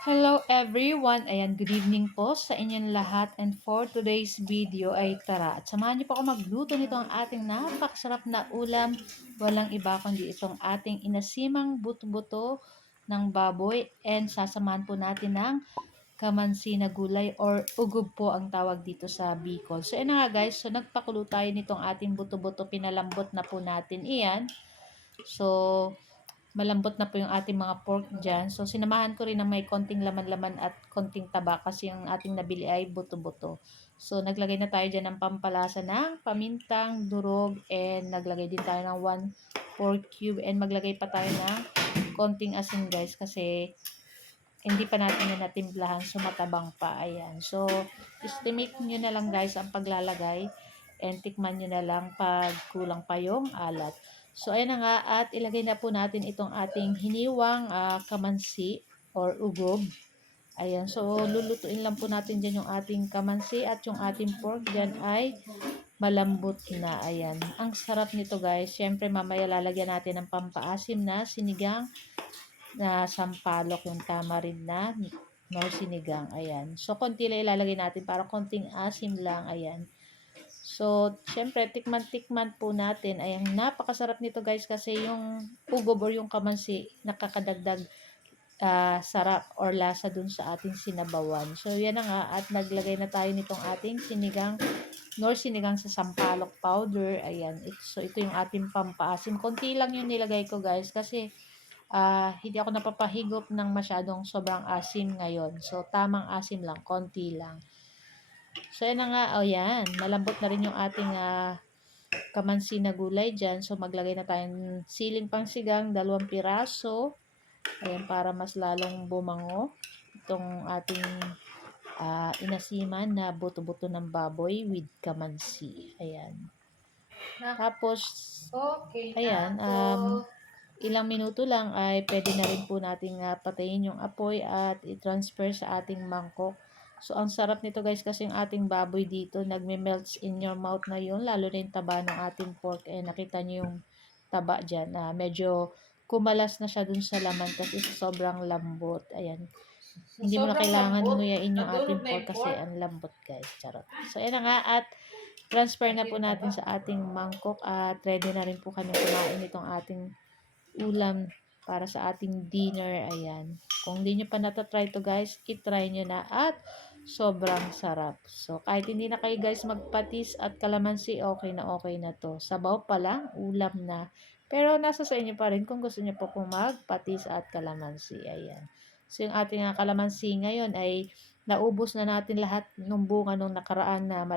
Hello everyone! Ayan, good evening po sa inyong lahat, and for today's video ay tara at samahan niyo po ako magluto nito ang ating napakasarap na ulam. Walang iba kundi itong ating inasimang buto-buto ng baboy, and sasamahan po natin ng kamansi na gulay or ugog po ang tawag dito sa Bicol. So na nga guys, so nagpakulo tayo nitong ating buto-buto, pinalambot na po natin iyan. So malambot na po yung ating mga pork dyan. So, sinamahan ko rin ng may konting laman-laman at konting taba kasi yung ating nabili ay buto-buto. So, naglagay na tayo dyan ng pampalasa ng pamintang, durog, and naglagay din tayo ng 1 pork cube, and maglagay pa tayo ng konting asin guys kasi hindi pa natin na natimplahan, so matabang pa. Ayan. So, estimate nyo na lang guys ang paglalagay, and tikman nyo na lang pag kulang pa yung alat. So, ayan na nga, at ilagay na po natin itong ating hiniwang kamansi or ugob. Ayan, so lulutuin lang po natin dyan yung ating kamansi, at yung ating pork dyan ay malambot na. Ayan, ang sarap nito guys. Syempre mamaya lalagyan natin ng pampaasim na sinigang na sampalok, yung tamarin na no sinigang. Ayan, so konti lang ilalagay natin para konting asim lang. Ayan. So, syempre, tikman-tikman po natin. Ayan, napakasarap nito guys kasi yung ugob or yung kamansi, nakakadagdag sarap or lasa dun sa ating sinabawan. So, yan na nga, at naglagay na tayo nitong ating sinigang, nor sinigang sa sampalok powder. Ayan, so ito yung ating pampaasim. Konti lang yung nilagay ko guys kasi hindi ako napapahigop ng masyadong sobrang asim ngayon. So, tamang asim lang, konti lang. So, yan na nga. O, yan. Malambot na rin yung ating kamansi na gulay dyan. So, maglagay na tayong siling pangsigang, 2 piraso. Ayan, para mas lalong bumango itong ating inasiman na buto-buto ng baboy with kamansi. Ayan. Tapos, ayan, ilang minuto lang ay pwede na rin po nating patayin yung apoy at i-transfer sa ating mangkok. So, ang sarap nito guys kasi yung ating baboy dito, nagme-melts in your mouth na yun, lalo na yung taba ng ating pork. Eh, nakita nyo yung taba dyan, medyo kumalas na siya dun sa laman kasi sobrang lambot. Ayan. Hindi mo na kailangan nguyain yung ating pork kasi ang lambot guys. Charot. So, ayan na nga, at transfer na po natin sa ating mangkok, at ready na rin po kami kumain itong ating ulam para sa ating dinner. Ayan. Kung hindi nyo pa natatry to guys, itry nyo na at sobrang sarap. So, kahit hindi na kayo guys magpatis at kalamansi, okay na to. Sabaw pa lang, ulam na. Pero nasa sa inyo pa rin kung gusto nyo po pong magpatis at kalamansi. Ayan. So, yung ating kalamansi ngayon ay naubos na natin lahat nung bunga nung nakaraan na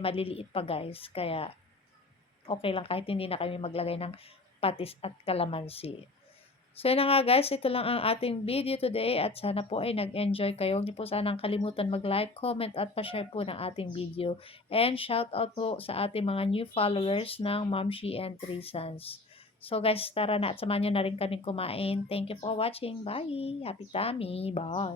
maliliit pa guys. Kaya, okay lang kahit hindi na kami maglagay ng patis at kalamansi. So, yun na nga guys, ito lang ang ating video today, at sana po ay nag-enjoy kayo. Huwag niyo po sanang kalimutan mag-like, comment at pa-share po ng ating video. And shout out po sa ating mga new followers ng Momshi and 3 Sons. So guys, tara na at samahan nyo na rin kami kumain. Thank you for watching. Bye! Happy tummy! Bye!